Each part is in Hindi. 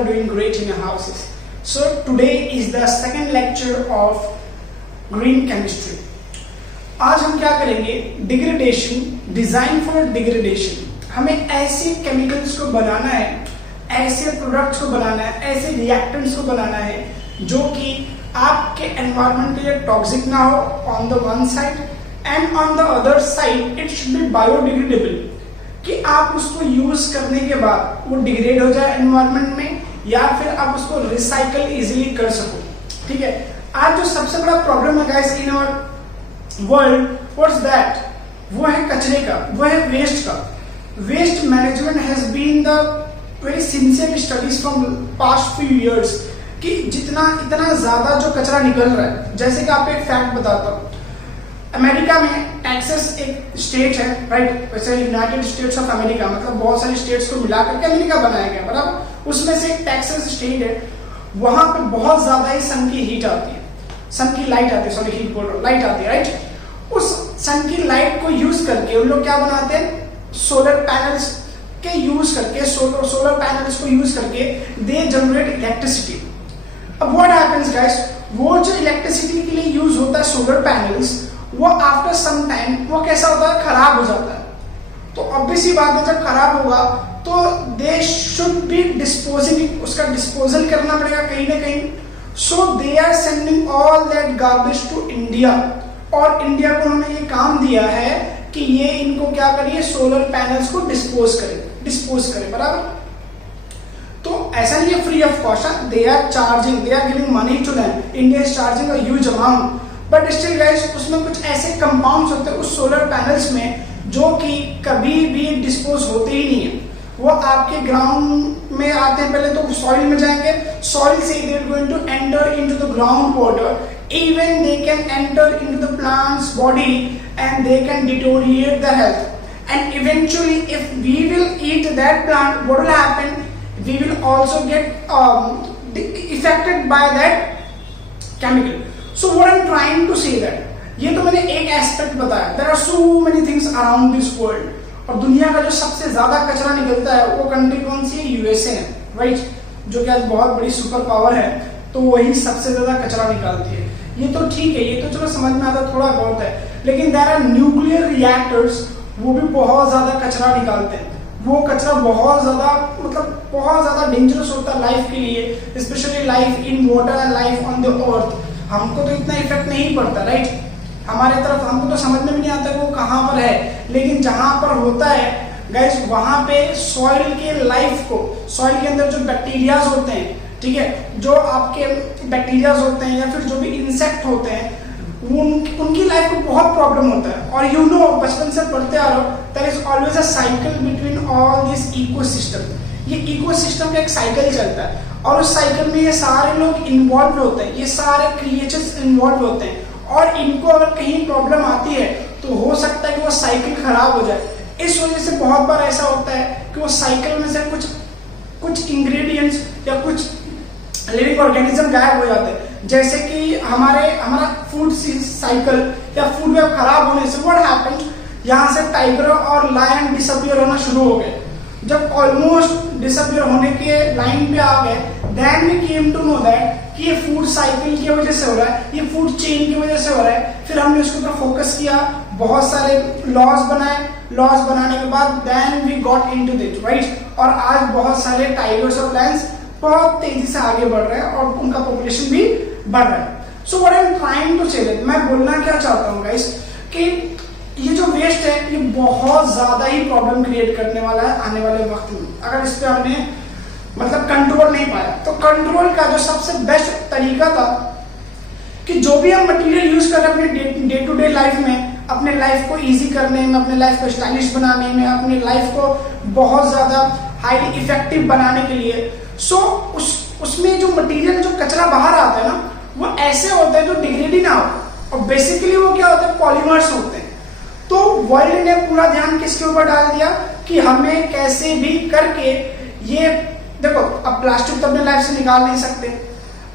are doing great in your houses. So today is the second lecture of green chemistry. आज हम क्या करेंगे? Degradation, design for degradation. हमें ऐसे केमिकल्स को बनाना है, ऐसे प्रोडक्ट्स को बनाना है, ऐसे रिएक्टेंट्स को बनाना है जो कि आपके एनवायरनमेंट के लिए टॉक्सिक ना हो on the one side, and on the other side it should be biodegradable, कि आप उसको यूज करने के बाद वो डिग्रेड हो जाए एनवायरनमेंट में, या फिर आप उसको रिसाइकल इजीली कर सको. ठीक है. आज जो सबसे बड़ा प्रॉब्लम है guys in our world, what's that? वो है कचरे का, वो है वेस्ट का. Waste management has been the very sincere studies from past few years, कि इतना ज्यादा जो कचरा निकल रहा है. जैसे कि आपको एक फैक्ट बताता हूँ. अमेरिका में टेक्सास एक स्टेट है, राइट? वैसे यूनाइटेड स्टेट्स ऑफ अमेरिका, मतलब बहुत सारे स्टेट्स को मिला करके अमेरिका बनाया गया, बराबर. उसमें से एक टेक्सास स्टेट है. वहां पे बहुत ज्यादा ही सन की हीट आती है, सन की लाइट आती है, सॉरी हीट बोल रहा हूं, लाइट आती है, राइट? उस सन की लाइट को यूज करके उन लोग क्या बनाते हैं? सोलर पैनल्स के यूज करके, सोलर पैनल्स को यूज करके दे जनरेट इलेक्ट्रिसिटी. अब व्हाट हैपेंस गाइस, वो जो इलेक्ट्रिसिटी के लिए यूज होता है सोलर पैनल्स, वो आफ्टर सम टाइम वो कैसा होता है? खराब हो जाता है. तो ऑब्वियस सी बात है, जब खराब होगा तो दे शुड बी डिस्पोजिंग, उसका डिस्पोजल करना पड़ेगा कहीं ना कहीं. So they are sending all that garbage to India, और इंडिया को उन्होंने ये काम दिया है कि ये इनको क्या करिए? सोलर पैनल्स को डिस्पोज करे, बराबर. तो ऐसा नहीं है free of cost, they are charging, they are giving money to them. India is charging a huge amount, but still guys उसमें कुछ ऐसे कंपाउंड्स होते हैं उस सोलर पैनल्स में जो कि कभी भी डिस्पोज होते ही नहीं है. वो आपके ग्राउंड में आते हैं, पहले तो सॉइल में जाएंगे, सॉइल से they are going to enter into the ground water, even they can enter into the plants body and they can deteriorate the health. And eventually if we will eat that plant, what will happen? We will also get affected by that chemical. So what I'm trying to say that, ये तो मैंने एक एस्पेक्ट बताया. There are so many things around this world. और दुनिया का जो सबसे ज्यादा कचरा निकलता है वो कंट्री कौन सी है? यूएसए है, राइट? जो कि आज बहुत बड़ी सुपर पावर है, तो वही सबसे ज्यादा कचरा निकालती है. ये तो ठीक है, ये तो चलो समझ में आता थोड़ा बहुत है, लेकिन देयर आर न्यूक्लियर रिएक्टर्स, वो भी बहुत ज्यादा कचरा निकालते हैं. वो कचरा बहुत ज्यादा, मतलब बहुत ज्यादा डेंजरस होता है लाइफ के लिए, specially life in water and life on the earth. हमको तो इतना इफेक्ट नहीं पड़ता, राइट? हमारे तरफ हमको तो समझ में भी नहीं आता वो कहाँ पर है, लेकिन जहां पर होता है गाइस, वहां पे सॉइल के लाइफ को, सॉइल के अंदर जो बैक्टीरियाज होते हैं, ठीक है, जो आपके बैक्टीरियाज होते हैं या फिर जो भी इंसेक्ट होते हैं, उनकी लाइफ को बहुत प्रॉब्लम होता है. और यू नो, बचपन से पढ़ते आ रहे हो, there is always a cycle between all this ecosystem. ये इकोसिस्टम का एक साइकिल चलता है, और उस साइकिल में ये सारे लोग इन्वॉल्व होते हैं, ये सारे क्रिएचर्स इन्वॉल्व होते हैं, और इनको अगर कहीं प्रॉब्लम आती है तो हो सकता है कि वो साइकिल खराब हो जाए. इस वजह से बहुत बार ऐसा होता है कि वो साइकिल में से कुछ इंग्रेडिएंट्स या कुछ लिविंग ऑर्गेनिज्म गायब हो जाते हैं. जैसे कि हमारा फूड साइकिल या फूड वेब खराब होने से व्हाट हैपेंड, यहाँ से टाइगर और लायन डिसअपियर होना शुरू हो गए. जब ऑलमोस्ट डिसअपियर होने के लाइन पे आ गए, then we came to know that कि ये फूड साइकिल की वजह से हो रहा है, ये फूड चेन की वजह से हो रहा है. फिर हमने उसके ऊपर फोकस किया, बहुत सारे लॉज बनाए, लॉज बनाने के बाद then we got into it, right? और आज बहुत सारे टाइगर्स और लायंस बहुत तेजी से आगे बढ़ रहे हैं और उनका पॉपुलेशन भी बढ़ रहा है. So what I am trying to say that, मैं बोलना क्या चाहता हूँ गाइस, कि ये जो वेस्ट है ये बहुत ज्यादा ही प्रॉब्लम क्रिएट करने वाला है आने वाले वक्त में, अगर इस पे हमने मतलब कंट्रोल नहीं पाया. तो कंट्रोल का जो सबसे बेस्ट तरीका था कि जो भी हम मटेरियल यूज कर रहे हैं अपने डे टू डे लाइफ में, अपने लाइफ को इजी करने में, अपने लाइफ को स्टाइलिश बनाने में, अपने लाइफ को बहुत ज्यादा हाईली इफेक्टिव बनाने के लिए, सो उसमें जो मटेरियल, जो कचरा बाहर आता है ना, वो ऐसे होता है जो डिग्रेड ही ना हो, और बेसिकली वो क्या होता है? पॉलीमर्स होते हैं. तो वर्ल्ड ने पूरा ध्यान किसके ऊपर डाल दिया कि हमें कैसे भी करके ये, देखो अब प्लास्टिक तो अपने लाइफ से निकाल नहीं सकते,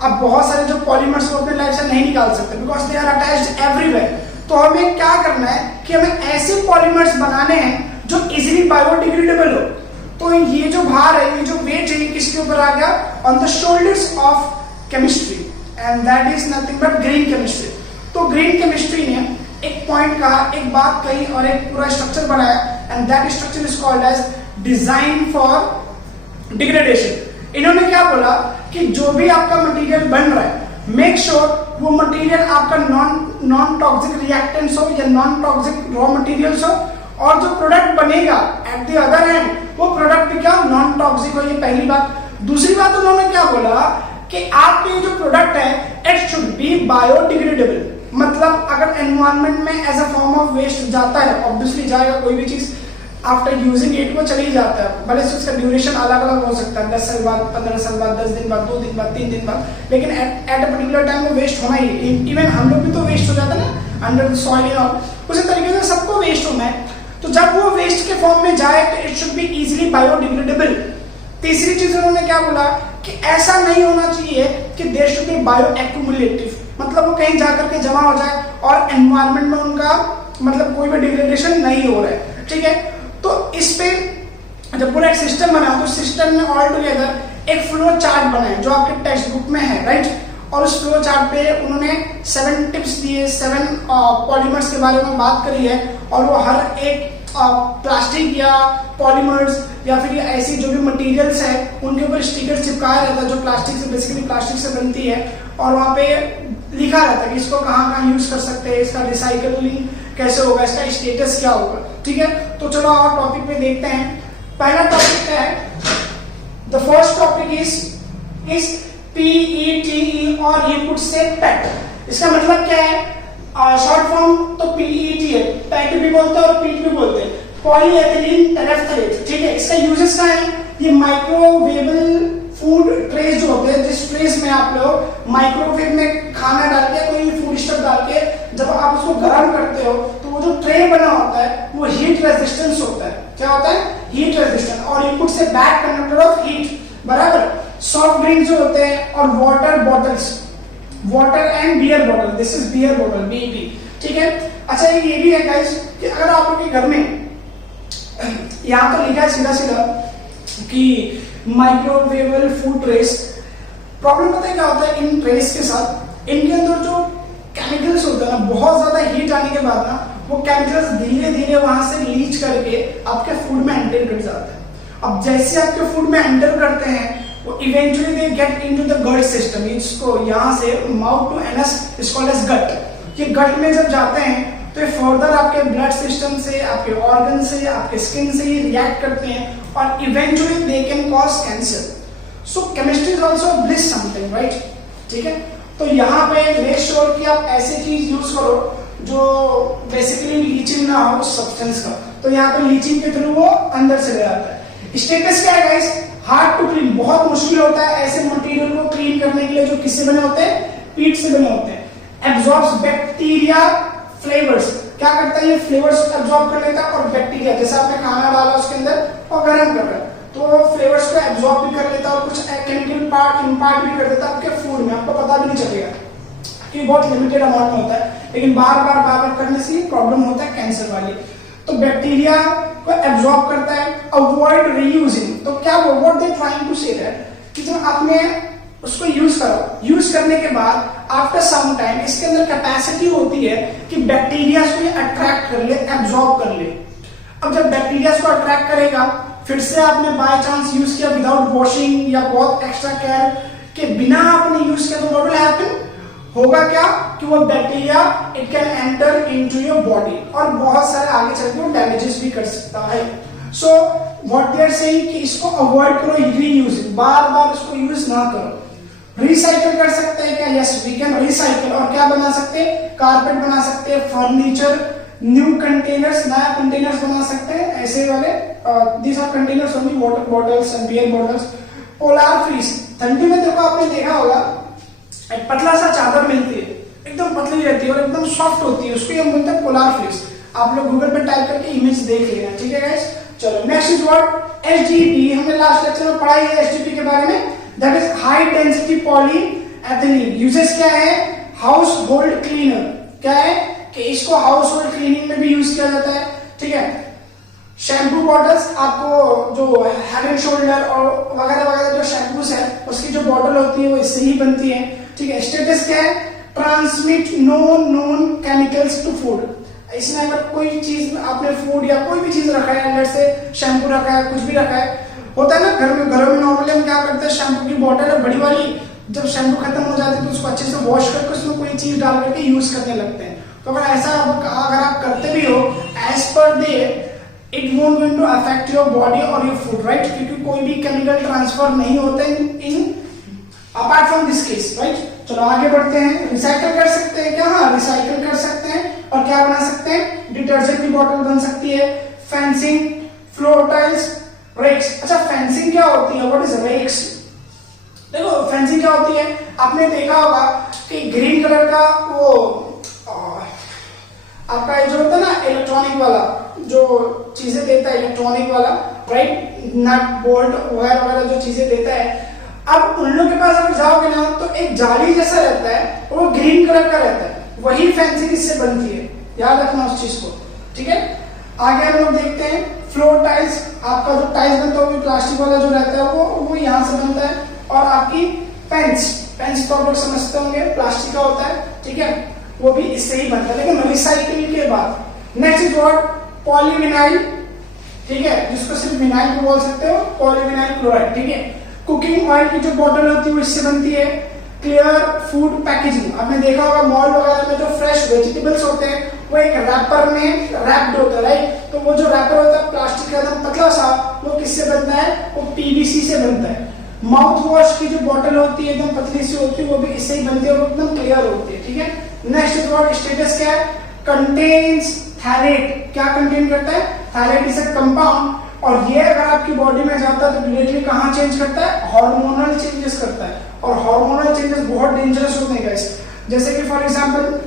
अब बहुत सारे जो पॉलीमर्स को अपने लाइफ से नहीं निकाल सकते because they are attached everywhere. तो हमें क्या करना है कि हमें ऐसे पॉलीमर्स बनाने हैं जो इजीली बायोडिग्रेडेबल हो. तो ये जो भार है, ये जो वेट है, ये किसके ऊपर आ गया? On the shoulders of chemistry, and that is nothing but green chemistry. तो ग्रीन केमिस्ट्री ने एक पॉइंट कहा, एक बात कही और एक पूरा स्ट्रक्चर बनाया, and that structure is called as design for degradation. इन्होंने क्या बोला कि जो भी आपका मटेरियल बन रहा है, मेक श्योर वो मटेरियल आपका नॉन टॉक्सिक रिएक्टेंट्स हो या नॉन टॉक्सिक रॉ मटेरियल्स हो, और जो प्रोडक्ट बनेगा एट द अदर हैंड वो प्रोडक्ट भी क्या नॉन टॉक्सिक हो। ये पहली बात। दूसरी बात उन्होंने क्या बोला कि आपके जो प्रोडक्ट है इट शुड बी बायोडिग्रेडेबल। मतलब अगर एनवायरनमेंट में as a form of waste जाता है, ऑब्वियसली जाएगा, कोई भी चीज आफ्टर यूजिंग इट वो चली जाता है, भले से उसका ड्यूरेशन अलग अलग हो सकता है, 10 साल बाद, 15 साल बाद, 10 दिन बाद, 2 दिन बाद, 3 दिन बाद, लेकिन एट अ पर्टिकुलर टाइम वो वेस्ट होना ही है। इवन हम लोग भी तो वेस्ट हो जाता है ना अंडर द सॉइल और उसी तरीके से सबको वेस्ट होना है। तो जब वो वेस्ट के फॉर्म में जाए तो it should be easily biodegradable. तीसरी चीज उन्होंने क्या बोला कि ऐसा नहीं होना चाहिए कि there should be bio accumulative, मतलब वो कहीं जाकर के जमा हो जाए और एनवायरनमेंट में उनका मतलब कोई भी डिग्रेडेशन नहीं हो रहा है, ठीक है। तो इस पे जब पूरा एक सिस्टम बना तो सिस्टम में ऑल टुगेदर एक फ्लो चार्ट बनाए जो आपके टेक्स्ट बुक में है, राइट। और उस फ्लो चार्ट पे उन्होंने 7 टिप्स दिए, 7 पॉलीमर्स के बारे में बात करी है, और वो हर एक प्लास्टिक या पॉलीमर्स या फिर ऐसी जो भी मटेरियल्स है उनके ऊपर स्टिकर चिपकाया रहता है जो प्लास्टिक से बेसिकली प्लास्टिक से बनती है, और वहाँ पे लिखा रहता है कि इसको कहाँ कहाँ यूज कर सकते हैं, इसका रिसाइकलिंग कैसे होगा, इसका स्टेटस क्या होगा, ठीक है। तो चलो और टॉपिक पे देखते हैं। पहला टॉपिक क्या है? The first topic is PETE और ये कुछ से पेट। इसका मतलब क्या है? शॉर्ट फॉर्म तो PET है, पेट भी बोलते हैं और पीट भी बोलते हैं, पॉलीएथिलीन टेरेफ्थलेट, ठीक है। इसका यूजेस क्या है? ये माइक्रोवेबल फूड ट्रेस जो होते हैं, जिस ट्रेस में आप लोग माइक्रोवेव में खाना डाल के कोई फूड स्टफ डाल के जब आप उसको गर्म करते हो तो वो जो ट्रे बना होता है वो हीट रेजिस्टेंस होता है। क्या होता है? Heat resistance. और इनपुट से बैक कंडक्टर ऑफ हीट, बराबर। सॉफ्ट ड्रिंक जो होते हैं और water bottles, water and beer bottle, this is beer bottle, BET, ठीक है। अच्छा ये भी है गाइस कि अगर आप लोग के घर में यहाँ तो लिखा है सीधा सीधा कि माइक्रोवेबल फूड ट्रेस, प्रॉब्लम पता है क्या होता है इन ट्रेस के साथ? इनके अंदर जो केमिकल्स होते हैं ना, बहुत ज्यादा हीट आने के बाद ना वो केमिकल्स धीरे धीरे वहां से लीच करके आपके फूड में एंटर कर जाते हैं। अब जैसे आपके फूड में एंटर करते हैं वो eventually they get into the gut system, इसको यहाँ से mouth to anus is called as gut. ये गट में जब जाते हैं तो ये फर्दर आपके ब्लड सिस्टम से, आपके ऑर्गन से, आपके स्किन से ही रिएक्ट करते हैं और eventually they can cause cancer. So chemistry is also bliss something, right, ठीक है। तो यहाँ पे मेक श्योर कि आप ऐसी चीज यूज करो जो बेसिकली लीचिंग ना हो सब्सटेंस का। तो यहाँ पे लीचिंग के थ्रू वो अंदर से जाता है। स्टेटस क्या है गाइस? हार्ड टू क्लीन, बहुत मुश्किल होता है ऐसे मटेरियल को क्लीन करने के लिए जो किससे बने होते हैं? पीट से बने होते हैं। एब्जॉर्ब्स बैक्टीरिया फ्लेवर्स, क्या करता है? ये फ्लेवर्स एब्जॉर्ब कर लेता है और बैक्टीरिया, जैसे आपने खाना डाला उसके अंदर और गर्म कर रहा है तो फ्लेवर्स को एब्जॉर्ब भी कर लेता है और कुछ केमिकल पार्ट इम्पार्ट भी कर देता है आपके फूड में, आपको पता भी नहीं चलेगा कि बहुत लिमिटेड अमाउंट में होता है, लेकिन बार बार करने से प्रॉब्लम होता है कैंसर वाली। तो बैक्टीरिया को एब्जॉर्ब करता है। अवॉइड रीयूजिंग, तो क्या what they trying to say that कि जब आपने उसको यूज करो, यूज करने के बाद आफ्टर सम टाइम इसके अंदर कैपेसिटी होती है कि बैक्टीरिया को अट्रैक्ट कर ले, एब्जॉर्ब कर ले। अब जब बैक्टीरिया को अट्रैक्ट करेगा, फिर से आपने बाय चांस यूज किया विदाउट वॉशिंग या बहुत एक्स्ट्रा केयर के बिना आपने यूज किया, तो व्हाट विल हैपन? होगा क्या कि वो bacteria it can enter into your body और बहुत सारे आगे चल के वो डैमेजेस भी कर सकता है। So what they are saying कि इसको अवॉइड करो, रीयूजिंग, बार बार इसको यूज ना करो। रिसाइकल कर सकते हैं क्या? Yes we can recycle. और क्या बना सकते हैं? कारपेट बना सकते हैं, फर्नीचर, न्यू कंटेनर्स, नया कंटेनर्स बना सकते हैं ऐसे वाले। These are containers only, water bottles and beer bottles. Polar fleece, ठंडी में देखो आपने देखा होगा एक पतला सा चादर मिलती है, एकदम पतली रहती है और एकदम सॉफ्ट होती है, उसको हम बोलते हैं पोलार फ्रीज। आप लोग गूगल पे टाइप करके इमेज देख लेना, ठीक है गाइस। चलो नेक्स्ट इज व्हाट? HDP। हमने लास्ट लेक्चर में पढ़ा है HDP के बारे में, that is high density polyethylene. Uses क्या है? House hold cleaner. क्या है कि इसको हाउस होल्ड क्लीनिंग में भी यूज किया जाता है, ठीक है। शैम्पू बॉटल्स आपको जो हेड एंड शोल्डर और वगैरह वगैरह जो शैम्पूस है उसकी जो बॉटल होती है वो इससे ही बनती है, ठीक है। स्टेटस क्या है, transmit no known chemicals to food. इसमें अगर कोई चीज आपने फूड या कोई भी चीज रखा है, अंदर से शैम्पू रखा है, कुछ भी रखा है, होता है ना घरों में नॉर्मली हम क्या करते हैं, शैम्पू की बॉटल है बड़ी वाली, जब शैम्पू खत्म हो जाती है तो उसको अच्छे से वॉश करके उसमें कोई चीज डाल करके यूज करने लगते हैं। तो अगर ऐसा अगर आप करते भी हो as per day, it won't going to affect your body और योर फूड, राइट, क्योंकि कोई भी केमिकल ट्रांसफर नहीं होते in apart from this case, right. चलो आगे बढ़ते हैं। रिसाइकल कर सकते हैं क्या? हाँ, रिसाइकल कर सकते हैं। और क्या बना सकते हैं? डिटर्जेंट की बॉटल बन सकती है, फेंसिंग, फ्लोर टाइल्स, रेक्स। अच्छा, फेंसिंग क्या होती है? What is racks? देखो फेंसिंग क्या होती है, आपने देखा होगा कि ग्रीन कलर का वो आपका ये जो होता है ना इलेक्ट्रॉनिक वाला, जो चीजें देता है इलेक्ट्रॉनिक वाला, राइट, नट बोल्ट वगैरह वगैरह जो चीजें देता है, अब उन लोगों के पास अगर जाओगे ना तो एक जाली जैसा रहता है, वो ग्रीन कलर का रहता है, वही फेंसिंग इससे बनती है, याद रखना उस चीज को, ठीक है। आगे हम लोग देखते हैं फ्लोर टाइल्स। आपका जो टाइल्स बनता है वो प्लास्टिक वाला जो रहता है वो यहाँ से बनता है। और आपकी पेंस तो आप लोग समझते होंगे प्लास्टिक का होता है, ठीक है, वो भी इससे ही बनता है, लेकिन रिसाइकिल के बाद। Next is what? पॉलीविनाइल, ठीक है, जिसको सिर्फ विनाइल को बोल सकते हो, पॉलीविनाइल क्लोराइड, ठीक है। कुकिंग ऑयल की जो बॉटल होती है वो इससे बनती है। क्लियर फूड पैकेजिंग, आपने देखा होगा मॉल वगैरह में जो फ्रेश वेजिटेबल्स होते हैं वो एक रैपर में रैप्ड होता है, राइट, तो वो जो रैपर होता है प्लास्टिक का एकदम पतला सा, वो किससे बनता है? वो पीवीसी से बनता है। माउथ वॉश की जो बॉटल होती है एकदम पतली सी होती है, वो भी इससे ही बनती है, वो एकदम क्लियर होती है, ठीक है। Next is what? स्टेटस क्या है? Contains phthalate. क्या कंटेन करता है? थैलेट इज अ कंपाउंड, और ये अगर आपकी बॉडी में जाता है तो डायरेक्टली कहाँ चेंज करता है? हार्मोनल चेंजेस करता है, और हार्मोनल चेंजेस बहुत डेंजरस होते हैं गाइस। जैसे कि फॉर एग्जांपल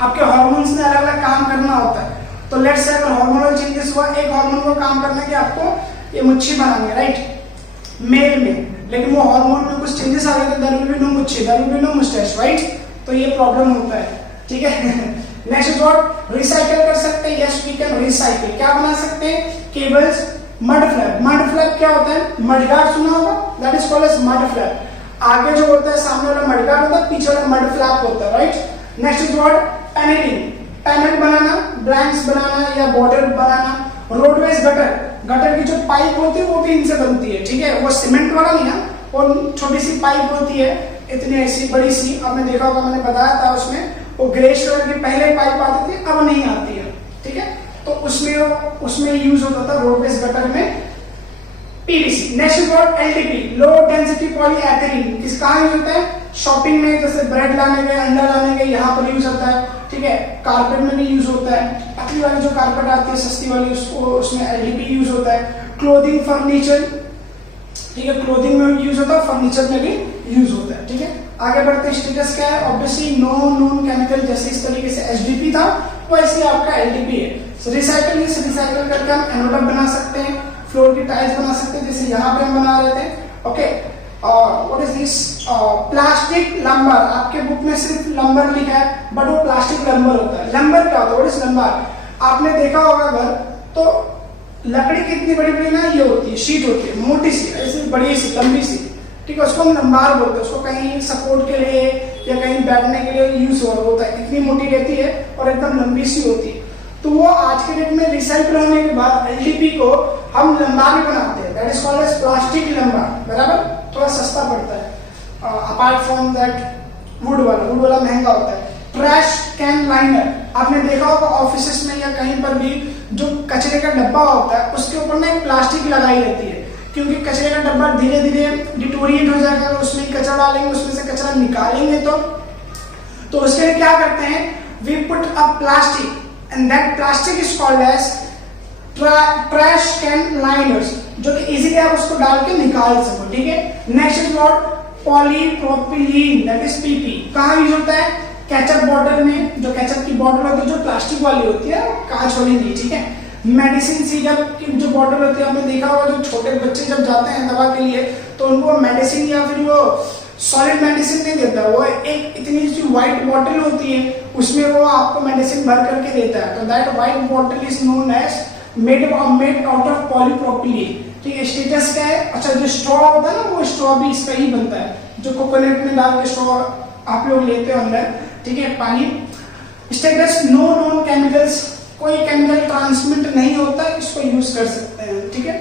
आपके हार्मोन्स में अलग अलग काम करना होता है, तो लेट्स से अगर हार्मोनल चेंजेस हुआ, एक हार्मोन को काम करना कि आपको ये मुच्छी बनानी, राइट, मेल में, लेकिन वो हार्मोन में कुछ चेंजेस आ गए तो देयर विल बी नो मुच्छी, there will be no moustache, right, तो ये प्रॉब्लम होता है, ठीक है। Next is what? रिसाइकल कर सकते हैं। Yes we can recycle. क्या बना सकते हैं? Cables, mud flap. Mud flap क्या होता है? मडगार्ड सुना होगा, that is called as mud flap. आगे जो होता है सामने वाला मडगार्ड होता है, पीछे वाला मड फ्लैप होता है, right. Next is what? Panelling, panel बनाना, ब्लैंक्स बनाना या बॉर्डर बनाना। रोडवेज गटर, गटर की जो पाइप होती है वो भी इनसे बनती है, ठीक है, वो सीमेंट वाला नहीं है, वो छोटी सी पाइप होती है, इतनी ऐसी बड़ी सी, आपने देखा होगा, मैंने बताया था उसमें, वो ग्रेश कलर की पहले पाइप आती थी, अब नहीं आती है, ठीक है, तो उसमें यूज होता था रोडवेज गटर में PVC. Next is what? LDP, low density polyethylene. किस कहाँ यूज होता है? शॉपिंग में, जैसे ब्रेड लाने गए, अंडा लाने गए, यहाँ पर यूज होता है, ठीक है। कारपेट में भी यूज होता है, पतली वाली जो कारपेट आती है सस्ती वाली, उसमें एलडीपी यूज होता है। क्लोथिंग, फर्नीचर, ठीक है, क्लोथिंग में यूज होता है, फर्नीचर में भी यूज होता है, ठीक है। आगे बढ़ते हैं। स्टेटस क्या है? ऑब्वियसली नो नोन केमिकल, जैसे इस तरीके से एचडीपी था वैसे आपका एलडीपी है। रिसाइकल, से रिसाइकल करके हम एनोडम बना सकते हैं, फ्लोर की टाइल्स बना सकते हैं, जैसे यहाँ पे हम बना रहे थे, okay. What is this? Plastic lumbar. आपके बुक में सिर्फ लंबर लिखा है, बट वो प्लास्टिक लंबर होता है। लंबर क्या होता है? What is lumbar? आपने देखा होगा अगर तो लकड़ी की इतनी बड़ी बड़ी ना ये होती है, शीट होती है, मोटी सी, ऐसी बड़ी सी, लंबी सी, ठीक है, उसको हम लंबार बोलते हैं। उसको कहीं सपोर्ट के लिए या कहीं बैठने के लिए यूज होता है, इतनी मोटी रहती है और एकदम लंबी सी होती है। तो वो आज के डेट में रिसाइकल होने के बाद एलडीपी को हम लंबार भी बनाते हैं, that is called as plastic lumber, बराबर, थोड़ा सस्ता पड़ता है अपार्ट फ्रॉम दैट वुड वाला महंगा होता है। ट्रैश कैन लाइनर, आपने देखा होगा ऑफिसेस में या कहीं पर भी जो कचरे का डब्बा होता है उसके ऊपर ना एक प्लास्टिक लगाई रहती है, क्योंकि कचरे का डब्बा धीरे धीरे डिटोरिएट हो जाएगा, उसमें कचरा डालेंगे, उसमें से कचरा निकालेंगे, तो उसके लिए क्या करते हैं? We put a plastic and that plastic is called as trash can liners, जो कि इजीली आप उसको डाल के निकाल सको, ठीक है। Next is what? Polypropylene, that is PP. कहाँ यूज होता है? केचप बॉटल में, जो केचप की बॉटल होती है जो प्लास्टिक वाली होती है, कांच वाली नहीं, ठीक है। मेडिसिन सीरप की जो बॉटल होती है, आपने देखा होगा जो छोटे बच्चे जब जाते हैं दवा के लिए तो उनको मेडिसिन या फिर वो सॉलिड मेडिसिन नहीं देता, वो एक इतनी सी व्हाइट बॉटल होती है, उसमें वो आपको मेडिसिन भर करके देता है, तो that white bottle is known as made out of polypropylene. ठीक है, स्टेटस क्या है? अच्छा, जो स्ट्रॉ होता है ना, वो स्ट्रॉ भी इसका ही बनता है, जो कोकोनट में डाल के स्ट्रॉ आप लोग लेते हो अंदर। ठीक है, पानी। स्टेटस नो नोन केमिकल्स, कोई केमिकल ट्रांसमिट नहीं होता, इसको यूज कर सकते हैं। ठीक है,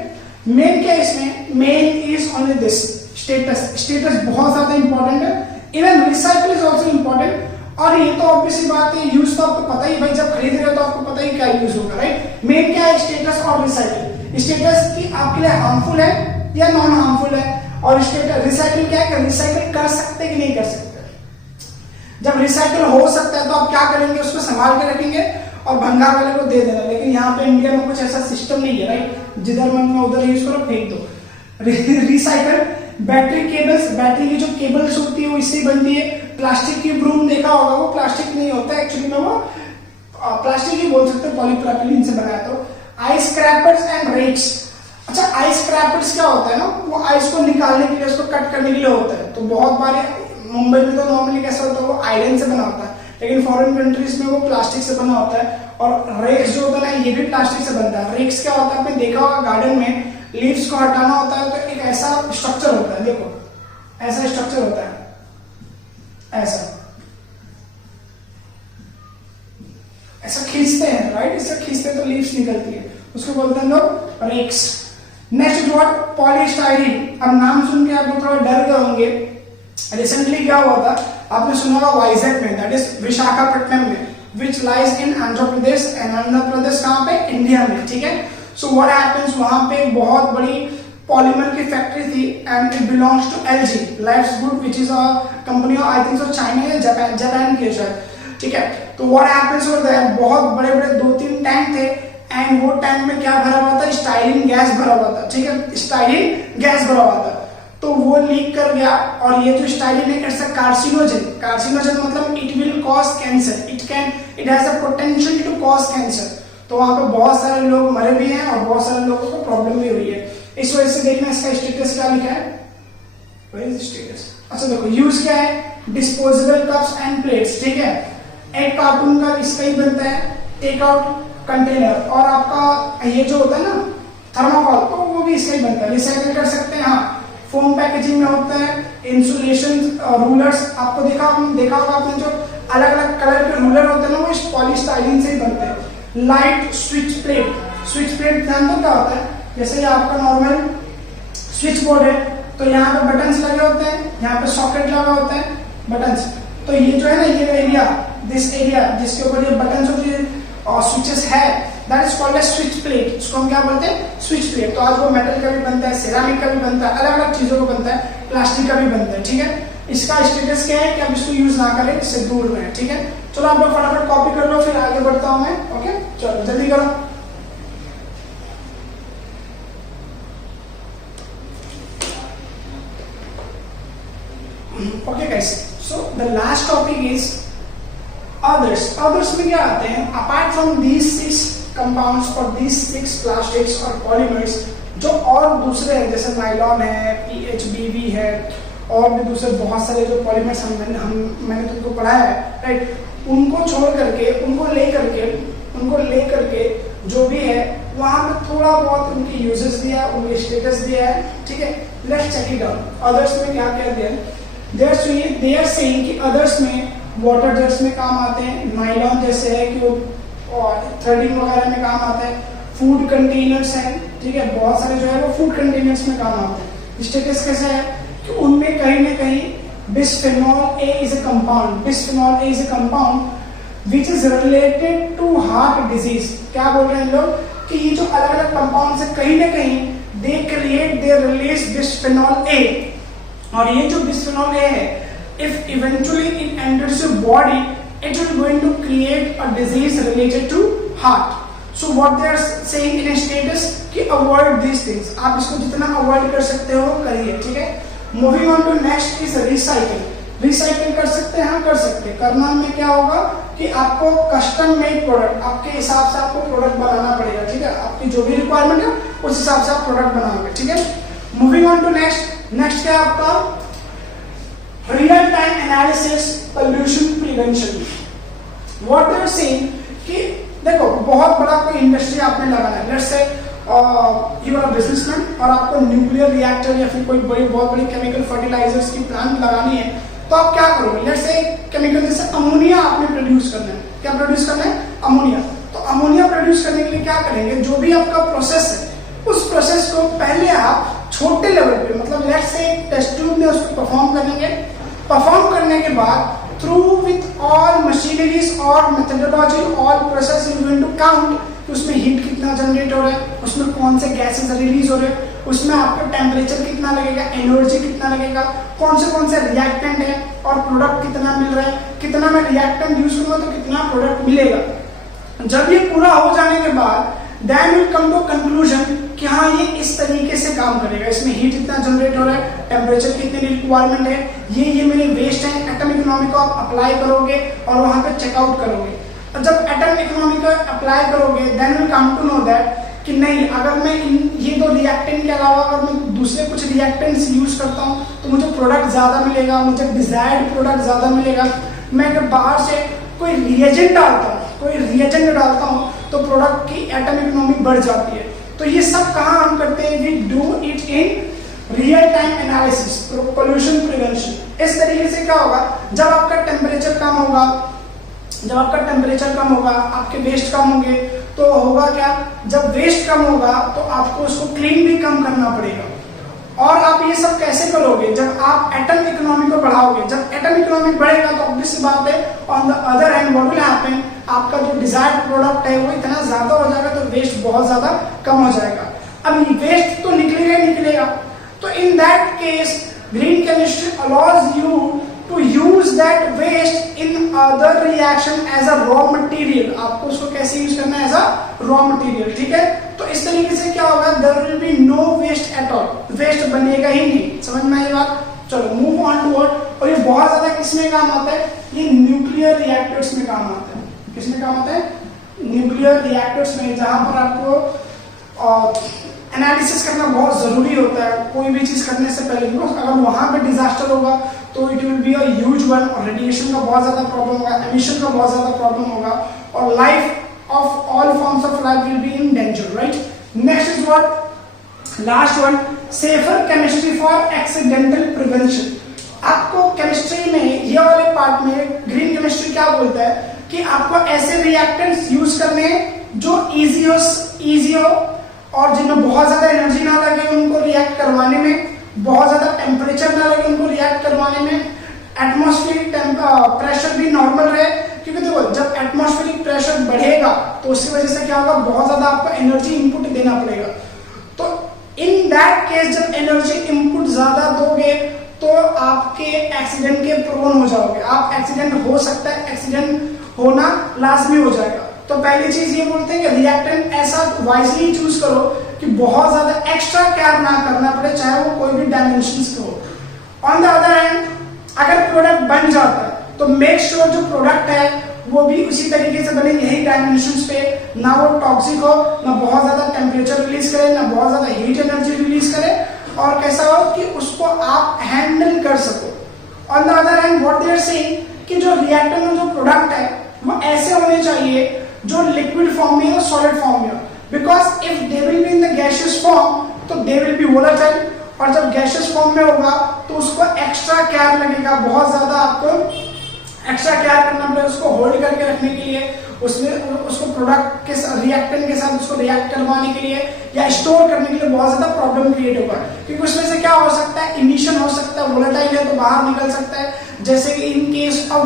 मेन क्या है इसमें? Main is only this status. Status बहुत ज्यादा इंपॉर्टेंट है। Even recycle is also important. और ये तो ऑब्वियसली बात है, यूज तो आपको पता ही, भाई जब खरीद रहे हो तो आपको पता ही क्या यूज होगा, राइट? मेन क्या है? स्टेटस और रिसाइकल। स्टेटस की आपके लिए हार्मफुल है या नॉन हार्मफुल है, और स्टेटस रिसाइकल क्या है? रिसाइकल कर सकते कि नहीं कर सकते। जब रिसाइकल हो सकता है तो आप क्या करेंगे? उसको संभाल के रखेंगे और भंगार वाले को दे देना। लेकिन यहाँ पे इंडिया में कुछ ऐसा सिस्टम नहीं है, राइट? जिधर मन में उधर यूज करो, फेंक दो। रिसाइकल बैटरी केबल्स, बैटरी की जो केबल्स होती है वो इससे बनती है। प्लास्टिक की ब्रूम देखा होगा, वो प्लास्टिक नहीं होता एक्चुअली में, वो प्लास्टिक ही बोल सकते हैं, पॉलीप्रोपिलीन से बना है। तो आइस क्रैपर्स एंड रेक्स। अच्छा, आइस क्रैपर्स क्या होता है ना, वो आइस को निकालने के लिए, उसको कट करने के लिए होता है। तो बहुत बार मुंबई में तो नॉर्मली कैसा होता है, वो आयरन से बना होता है, लेकिन फॉरेन कंट्रीज में वो प्लास्टिक से बना होता है। और रेक्स जो होता है ना, ये भी प्लास्टिक से बनता है। रेक्स क्या होता है? आपने देखा होगा गार्डन में लीव्स को हटाना होता है तो एक ऐसा स्ट्रक्चर होता है, देखो ऐसा स्ट्रक्चर होता है, ऐसा खींचते हैं, राइट? इससे खींचते हैं तो लीव्स निकलती है, उसको बोलते हैं लोग रेक्स। Next word polystyrene. अब नाम सुन के आप लोग थोड़ा डर गए होंगे। रिसेंटली क्या हुआ था, आपने सुना होगा वाइजैक में, दैट इज विशाखापट्टनम में, which lies in Andhra Pradesh. And Andhra Pradesh कहां पे? इंडिया में। ठीक है, सो व्हाट हैपेंस, वहां पे बहुत बड़ी पॉलीमर की फैक्ट्री थी and it belongs to LG life good, which is a company of I think so China या जापान की शायद। ठीक है, तो व्हाट हैपेंस ओवर देयर, बहुत बड़े बड़े 2-3 टैंक थे एंड वो टैंक में क्या भरा हुआ था? स्टाइरिन गैस भरा हुआ था। ठीक है, स्टाइरिन गैस भरा हुआ था, तो वो लीक कर गया। और ये जो स्टाइरिन है, इट्स अ कार्सिनोजन। कार्सिनोजन मतलब it will cause cancer, it has a potential to cause cancer. तो वहां पे बहुत सारे लोग मरे भी हैं और बहुत सारे लोगों को प्रॉब्लम भी हुई है। इस वजह से देखना इसका स्टेटस क्या लिखा है, स्टेटस। अच्छा देखो, यूज क्या है? Disposable cups and plates. ठीक है, एक कार्टून का इसका ही बनता है, टेक आउट कंटेनर। और आपका ये जो होता है ना थर्माकोल, तो वो भी इसका ही बनता है, रिसाइकिल कर सकते हैं। हाँ, फोम पैकेजिंग में होता है। इंसुलेशन रूलर्स, आपको देखा होगा आपने, जो अलग अलग कलर के रूलर होते हैं ना, वो इस पॉलीस्टाइरीन से ही बनते हैं। Light switch plate, switch plate ध्यान दो क्या होता है, जैसे ये आपका नॉर्मल स्विच बोर्ड है, तो यहाँ पे बटन्स लगे होते हैं, यहाँ पे सॉकेट लगा होता है, बटन्स। तो ये जो है ना, ये एरिया, दिस एरिया जिसके ऊपर ये बटन्स होती है और स्विचेस है, that is called as switch plate. इसको हम क्या बोलते हैं? Switch plate. तो आज वो मेटल का भी बनता है, सिरामिक का भी बनता है, अलग अलग चीजों का बनता है, प्लास्टिक का भी बनता है। ठीक है, इसका स्टेटस क्या है कि आप इसको यूज ना करें, इससे दूर रहें। ठीक है, चलो आप लोग फटाफट कॉपी कर लो, फिर आगे बढ़ता हूं मैं। ओके, चलो जल्दी करो। Okay guys, so the last topic is others. Others में क्या आते हैं? अपार्ट फ्रॉम these 6 compounds और these 6 plastics और polymers, जो और दूसरे हैं जैसे नाइलॉन है, PHBB है, और भी दूसरे बहुत सारे जो पॉलीमर्स मैंने तुमको पढ़ाया है, राइट? उनको छोड़ करके, उनको ले करके जो भी है वहां पे थोड़ा बहुत उनके यूजेस दिया, उनके स्टेटस दिया है। ठीक है, let's check it out. Others में क्या क्या दिया है? दे आर सेइंग कि अदर्स में वाटर जेट्स में काम आते हैं, नाइलॉन जैसे है कि वो थ्रेडिंग वगैरह में काम आता है, फूड कंटेनर्स हैं। ठीक है, बहुत सारे जो है वो फूड कंटेनर्स में काम आते हैं। स्टेटस कैसा है कि उनमें कहीं ना कहीं bisphenol A is a compound, bisphenol A is a compound which is related to heart disease. क्या बोल रहे हैं लोग कि ये जो अलग अलग कंपाउंड है, कहीं ना कहीं they create, they release bisphenol A. और ये जो बिस्फेनॉल ए है, if eventually it enters your body, it will going to create a disease related to heart. So what they are saying in a status कि avoid these things. आप इसको जितना avoid कर सकते हो करिए। ठीक है, moving on to next is recycle. Recycle कर सकते हैं? हाँ कर सकते हैं। करना में क्या होगा कि आपको कस्टम मेड प्रोडक्ट, आपके हिसाब से आपको प्रोडक्ट बनाना पड़ेगा। ठीक है, आपकी जो भी रिक्वायरमेंट है उस हिसाब से आप प्रोडक्ट बनाओगे। ठीक है, मूविंग ऑन टू नेक्स्ट क्या है आपका? Real time analysis, pollution prevention. What they are saying कि देखो बहुत बड़ा कोई इंडस्ट्री आपने लगाना है, let's say you are businessman और आपको न्यूक्लियर रिएक्टर या फिर कोई बहुत बड़ी केमिकल फर्टिलाइजर्स की प्लांट लगानी है, तो आप क्या करोगे? लेट्स से केमिकल जैसे अमोनिया आपने प्रोड्यूस करना है। क्या प्रोड्यूस करना है? अमोनिया। तो अमोनिया प्रोड्यूस करने के लिए क्या करेंगे? जो भी आपका प्रोसेस है उस प्रोसेस को पहले आप छोटे लेवल पे, मतलब लेट्स से टेस्ट ट्यूब में उसको परफॉर्म करेंगे। परफॉर्म करने के बाद थ्रू विथ ऑल मशीनरीज और methodology all process you going to count उसमें हीट कितना जनरेट हो रहा है, उसमें कौन से गैसेस रिलीज हो रहे हैं, उसमें आपका टेम्परेचर कितना लगेगा, एनर्जी कितना लगेगा, कौन से रिएक्टेंट है और प्रोडक्ट कितना मिल रहा है, कितना मैं रिएक्टेंट यूज करूंगा तो कितना प्रोडक्ट मिलेगा। जब ये पूरा हो जाने के बाद then will come to conclusion कि हाँ ये इस तरीके से काम करेगा, इसमें हीट इतना जनरेट हो रहा है, टेम्परेचर की इतनी रिक्वायरमेंट है, ये मेरे वेस्ट है। एटम इकोनॉमी को आप अप्लाई करोगे और वहां पे चेकआउट करोगे। और जब एटम इकोनॉमी को अप्लाई करोगे then will come to know that कि नहीं, अगर मैं ये दो रिएक्टेंट के अलावा अगर मैं दूसरे कुछ रिएक्टेंट्स यूज करता हूँ तो मुझे प्रोडक्ट ज्यादा मिलेगा, मुझे डिजायर्ड प्रोडक्ट ज्यादा मिलेगा। मैं अगर बाहर से कोई रिएजेंट डालता हूँ तो प्रोडक्ट की एटम इकोनॉमी बढ़ जाती है। तो ये सब कहाँ हम करते हैं? We do it in real time analysis, pollution prevention. इस तरीके से क्या होगा? जब आपका टेम्परेचर कम होगा, आपके वेस्ट कम होंगे, तो होगा क्या? जब वेस्ट कम होगा तो आपको उसको क्लीन भी कम करना पड़ेगा। और आप ये सब कैसे करोगे? जब आप एटम इकोनॉमी को बढ़ाओगे। जब एटम इकोनॉमी बढ़ेगा तो ऑब्वियस सी बात है on the other hand what will happen, आपका जो डिजायर्ड प्रोडक्ट है वो इतना ज्यादा हो जाएगा तो वेस्ट बहुत ज्यादा कम हो जाएगा। अब वेस्ट तो निकलेगा। तो in that case green chemistry allows you to use that waste in other reaction as a raw material. आपको उसको कैसे यूज करना है? एज अ रॉ मटेरियल, ठीक है। तो इस तरीके से क्या होगा? There will be no waste at all, waste बनेगा ही नहीं। समझ में आई बात? चलो मूव ऑन टू वर्ड। और ये बहुत ज्यादा किसमें काम आता है? ये न्यूक्लियर रिएक्टर्स में काम आता है। किसमें काम आता है? न्यूक्लियर रिएक्टर्स में, जहां पर आपको एनालिसिस करना बहुत जरूरी होता है कोई भी चीज करने से पहले। अगर वहां पे डिजास्टर होगा तो it will be a huge one, और रेडिएशन का बहुत ज्यादा प्रॉब्लम होगा, एमिशन का बहुत ज्यादा प्रॉब्लम होगा, और life of all forms of life will be in danger, right. Next is what? Last one, safer chemistry for accidental prevention. आपको केमिस्ट्री में ये वाले पार्ट में ग्रीन केमिस्ट्री क्या बोलता है कि आपको ऐसे रिएक्टेंट्स यूज करने जो इजी हो और जिनमें बहुत ज्यादा एनर्जी ना लगे उनको रिएक्ट करवाने में, बहुत ज्यादा टेम्परेचर ना लगे उनको रिएक्ट करवाने में, एटमॉस्फेरिक प्रेशर भी नॉर्मल रहे। क्योंकि देखो जब एटमॉस्फेरिक प्रेशर बढ़ेगा तो उसकी वजह से क्या होगा? बहुत ज्यादा आपको एनर्जी इनपुट देना पड़ेगा। तो इन दैट केस जब एनर्जी इनपुट ज्यादा दोगे तो आपके एक्सीडेंट के प्रोन हो जाओगे। आप एक्सीडेंट हो सकता है, एक्सीडेंट होना लाजमी हो जाएगा। तो पहली चीज ये बोलते हैं कि रिएक्टेंट ऐसा वाइजली चूज करो कि बहुत ज्यादा एक्स्ट्रा केयर ना करना पड़े, चाहे वो कोई भी डायमेंशंस के हो। ऑन द अदर हैंड अगर प्रोडक्ट बन जाता है तो मेक श्योर जो प्रोडक्ट है वो भी उसी तरीके से बने, यही डायमेंशंस पे, ना वो टॉक्सिक हो, ना बहुत ज्यादा टेम्परेचर रिलीज करे, ना बहुत ज्यादा हीट एनर्जी रिलीज करे, और कैसा हो कि उसको आप हैंडल कर सको। On the other hand what they are saying कि जो रिएक्टर में जो प्रोडक्ट है वो ऐसे होने चाहिए जो लिक्विड फॉर्म में और सॉलिड फॉर्म में, because if they will be in the gaseous form तो दे विल बी वोलेटाइल, और जब गैसियस फॉर्म में होगा तो उसको एक्स्ट्रा केयर लगेगा, बहुत ज्यादा आपको एक्स्ट्रा केयर करना पड़ेगा उसको होल्ड करके रखने के लिए, उसमें उसको प्रोडक्ट के रिएक्टेंट के साथ उसको रिएक्ट करवाने के लिए या स्टोर करने के लिए बहुत ज्यादा प्रॉब्लम क्रिएट होगा। क्योंकि उसमें से क्या हो सकता है? इमिशन हो सकता है, वोलेटाइल है तो बाहर निकल सकता है। जैसे कि इन केस ऑफ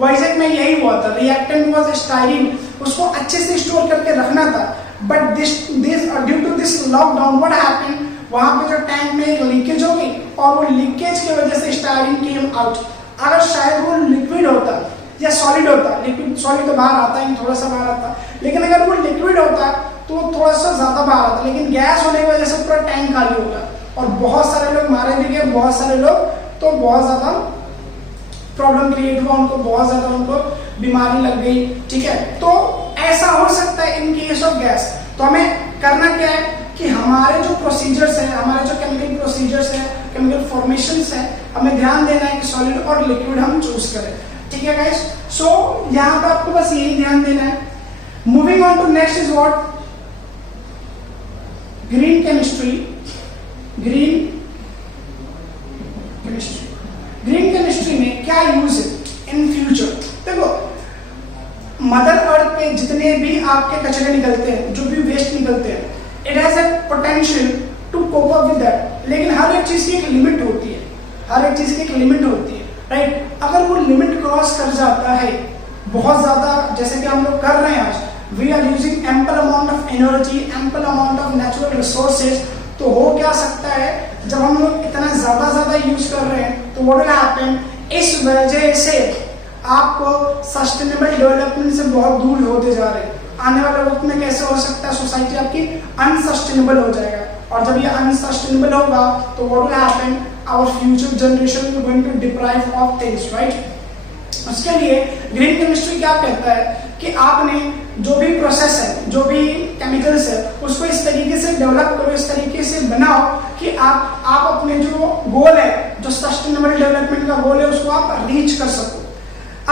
वाइजेक में यही हुआ था, रिएक्टेंट वाज स्टाइरिन, उसको अच्छे से स्टोर करके रखना था, but this due to this lockdown what happened, वहां पे जो टैंक में लीकेज हो गई और वो लीकेज की वजह से स्टाइरिन केम आउट। अगर शायद वो लिक्विड होता या सॉलिड होता, लिक्विड सॉलिड तो बाहर आता है, थोड़ा सा बाहर आता, लेकिन अगर वो लिक्विड होता तो थोड़ा सा ज्यादा बाहर आता, लेकिन गैस होने की वजह से पूरा टैंक खाली होगा और बहुत सारे लोग मारे भी गए, बहुत सारे लोग तो बहुत ज्यादा प्रॉब्लम क्रिएट हुआ, उनको बहुत ज्यादा उनको बीमारी लग गई, ठीक है। तो ऐसा हो सकता है इन केस ऑफ गैस। तो हमें करना क्या है कि हमारे जो प्रोसीजर्स हैं, हमारे जो केमिकल प्रोसीजर्स हैं, केमिकल फॉर्मेशंस हैं, हमें ध्यान देना है कि सॉलिड और लिक्विड हम चूज करें, ठीक है गाइस। सो यहाँ पे आपको बस यही ध्यान देना है। Moving on to next is what, green chemistry. Green chemistry में क्या यूज है इन फ्यूचर? देखो, मदर अर्थ पे जितने भी आपके कचरे निकलते हैं, जो भी वेस्ट निकलते हैं, it has a potential to cope up with that, लेकिन हर एक चीज की एक लिमिट होती है, हर एक चीज की एक लिमिट होती है, राइट? अगर वो लिमिट क्रॉस कर जाता है बहुत ज्यादा, जैसे कि हम लोग कर रहे हैं आज, we are using ample amount of energy, ample amount of natural resources, तो हो क्या सकता है, जब हम लोग इतना ज्यादा यूज कर रहे हैं तो व्हाट विल हैपन, इस वजह से आपको सस्टेनेबल डेवलपमेंट से बहुत दूर होते जा रहे हैं। आने वाले वक्त में कैसे हो सकता है, सोसाइटी आपकी अनसस्टेनेबल हो जाएगा, और जब ये अनसस्टेनेबल होगा तो what will happen, our future generation will going to deprive of things, right? उसके लिए ग्रीन केमिस्ट्री क्या कहता है कि आपने जो भी प्रोसेस है, जो भी केमिकल्स है, उसको इस तरीके से डेवलप करो, इस तरीके से बनाओ कि आप अपने जो गोल है, जो सस्टेनेबल डेवलपमेंट का गोल है, उसको आप रीच कर सको।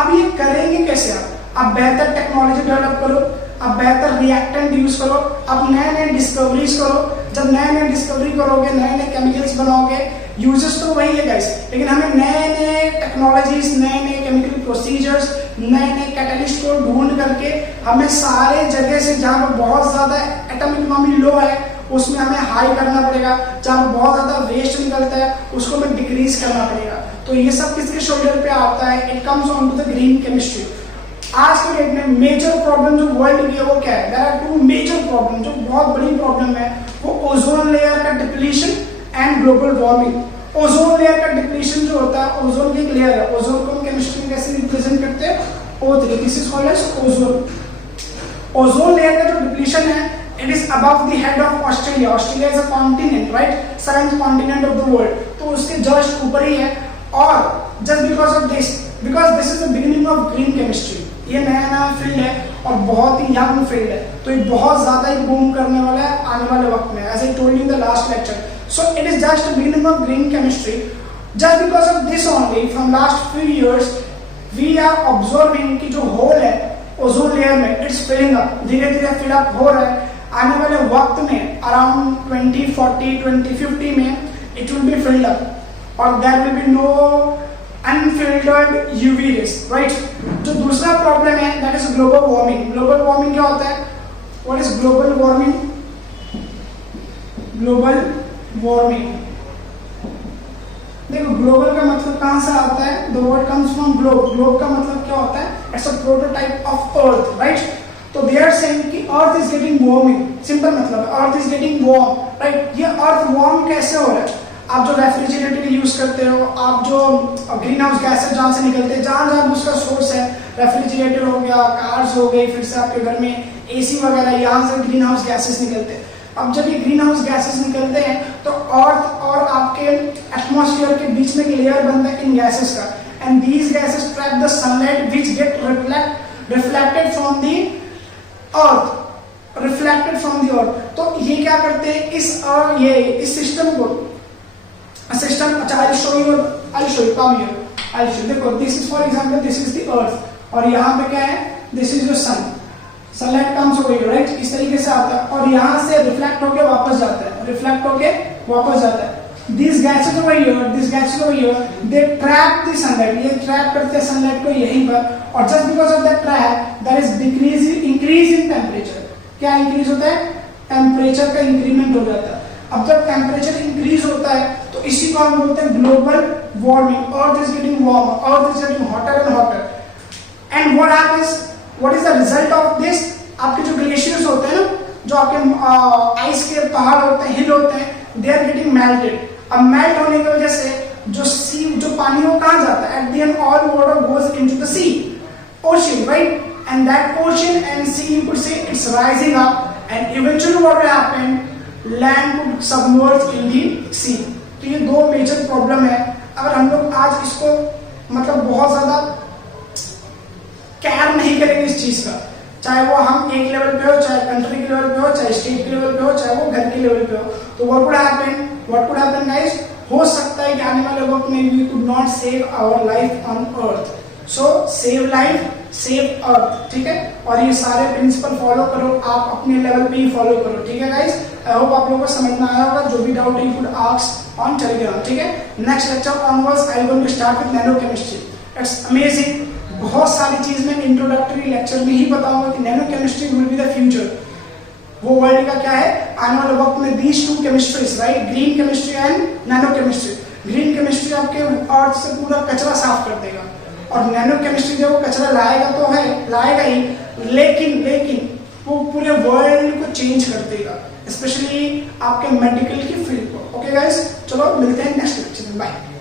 अब ये करेंगे कैसे? आप बेहतर टेक्नोलॉजी डेवलप करो, आप बेहतर रिएक्टेंट यूज करो, आप नए डिस्कवरीज करो। जब नए डिस्कवरी करोगे, नए केमिकल्स बनाओगे, यूजेस तो वही है गाइस, लेकिन हमें नए टेक्नोलॉजीज, नए केमिकल प्रोसीजर्स, नए कैटलिस्ट को ढूंढ करके हमें सारे जगह से, जहाँ पर बहुत ज्यादा एटॉमिक बॉम्ब लो है, उसमें हमें हाई करना पड़ेगा, जहाँ पर बहुत ज्यादा वेस्ट निकलता है, उसको हमें डिक्रीज करना पड़ेगा। तो ये सब किसके शोल्डर पे आता है? It comes on to the green chemistry. आज के डेट में मेजर प्रॉब्लम जो वर्ल्ड की है वो क्या है? There are two major problem, जो बहुत बड़ी प्रॉब्लम है, वो ओजोन लेयर का depletion and global warming. Ozone layer का डिप्लीशन जो होता है, ओजोन की एक लेयर है, ओजोन को हम केमिस्ट्री में कैसे रिप्रेजेंट करते हैं? O3, this is called as ozone. Ozone layer का जो डिप्लीशन है, it is above the head of Australia. Australia is a continent, right? 7th continent of the world, तो उसके जस्ट ऊपर ही है। और just because of this, because this is the beginning of green chemistry, ये नया फील्ड है और बहुत ही यंग फील्ड है, तो ये बहुत ज्यादा ही बूम करने वाला है आने वाले वक्त में, as I told in the last lecture. So it is just the beginning of green chemistry. Just because of this only, from last few years we are observing कि जो होल है ओजोन लेयर में, इट्स फिलिंग अप, धीरे धीरे फिल अप हो रहा है। आने वाले वक्त में अराउंड 2040, 2050 में it will be filled up, और there will be no unfiltered UV rays, right? जो दूसरा प्रॉब्लम है, that is global warming. Global warming क्या होता है? What is global warming? Global warming, देखो ग्लोबल का मतलब कहां से आता है? The word comes from globe. Globe का मतलब क्या होता है? It's a prototype of earth, right? तो दे आर सेइंग कि earth is getting warming, simple मतलब है अर्थ इज गेटिंग वार्म, राइट? ये अर्थ वार्म कैसे हो रहा है? आप जो रेफ्रिजरेटर यूज करते हो, आप जो ग्रीन हाउस गैसेस जहां से निकलते हैं, जहां उसका सोर्स है, रेफ्रिजरेटर हो गया, कार्स हो गई, फिर से आपके घर में एसी वगैरह, यहाँ से ग्रीन हाउस गैसेस निकलते हैं। अब जब ये ग्रीन हाउस गैसेस निकलते हैं तो अर्थ और आपके एटमॉस्फेयर के बीच में एक लेयर बनता है इन गैसेस का, and these gases trap the sunlight which gate reflected from the earth, reflected from the earth. तो ये क्या करते हैं, इस सिस्टम को, सिस्टम, अच्छा I show you, come here, I show, देखो this is for example, this is the earth, और यहाँ पे क्या है? This is your sun, sunlight comes over here, right? इस तरीके से आता है और यहाँ से रिफ्लेक्ट होके वापस जाता है, रिफ्लेक्ट होके वापस जाता है। These gases over here, they trap the sunlight, ये ट्रैप करते हैं सनलाइट को यहीं पर, और just because of that trap, there is increase in temperature। क्या इंक्रीज होता है? टेम्परेचर का इंक्रीमेंट हो जाता है। अब जब टेम्परेचर इंक्रीज होता है तो इसी को हम बोलते हैं global warming. Earth is getting warm, earth is getting hotter and hotter, and what happens, what is the result of this? आपके जो ग्लेशियर्स होते हैं ना, जो आपके आइस के पहाड़ होते हैं, हिल होते हैं, दे आर गेटिंग मेल्टेड। अब मेल्ट होने की वजह से जो पानी वो कहाँ जाता है? At the end all water goes into the sea, ocean, right? And that ocean and sea, you could say it's rising up, and eventually what will happen, land would submerge in the sea. तो ये दो मेजर प्रॉब्लम है। अगर हम लोग आज इसको मतलब बहुत ज्यादा केयर नहीं करेंगे इस चीज का, चाहे वो हम एक लेवल पे हो, चाहे कंट्री के लेवल पे हो, चाहे स्टेट के लेवल पे हो, चाहे वो घर के लेवल पे हो, तो व्हाट कुड हैपन गाइस? हो सकता है कि आने वाले वक्त में we could not save our life on earth. So save life, save earth, ठीक है। और ये सारे प्रिंसिपल फॉलो करो, आप अपने लेवल पे ही फॉलो करो, ठीक है गाइस। आई होप आप लोगों को समझ में आया होगा। जो भी doubt you could ask on Telegram, ठीक है। Next lecture onwards I going to start with nano chemistry. It's amazing. बहुत सारी चीज मैं इंट्रोडक्टरी लेक्चर में ही बताऊंगा कि nano chemistry will be the future. वो वर्ल्ड का क्या है आने वाले वक्त में, these two chemistries, right, green chemistry and nano chemistry. Green chemistry आपके अर्थ से पूरा कचरा साफ कर देगा, और नैनो केमिस्ट्री जो कचरा लाएगा तो है, लाएगा ही, लेकिन वो पूरे वर्ल्ड को चेंज कर देगा, स्पेशली आपके मेडिकल की फील्ड को। ओके गाइस, चलो मिलते हैं नेक्स्ट लेक्चर में, बाय।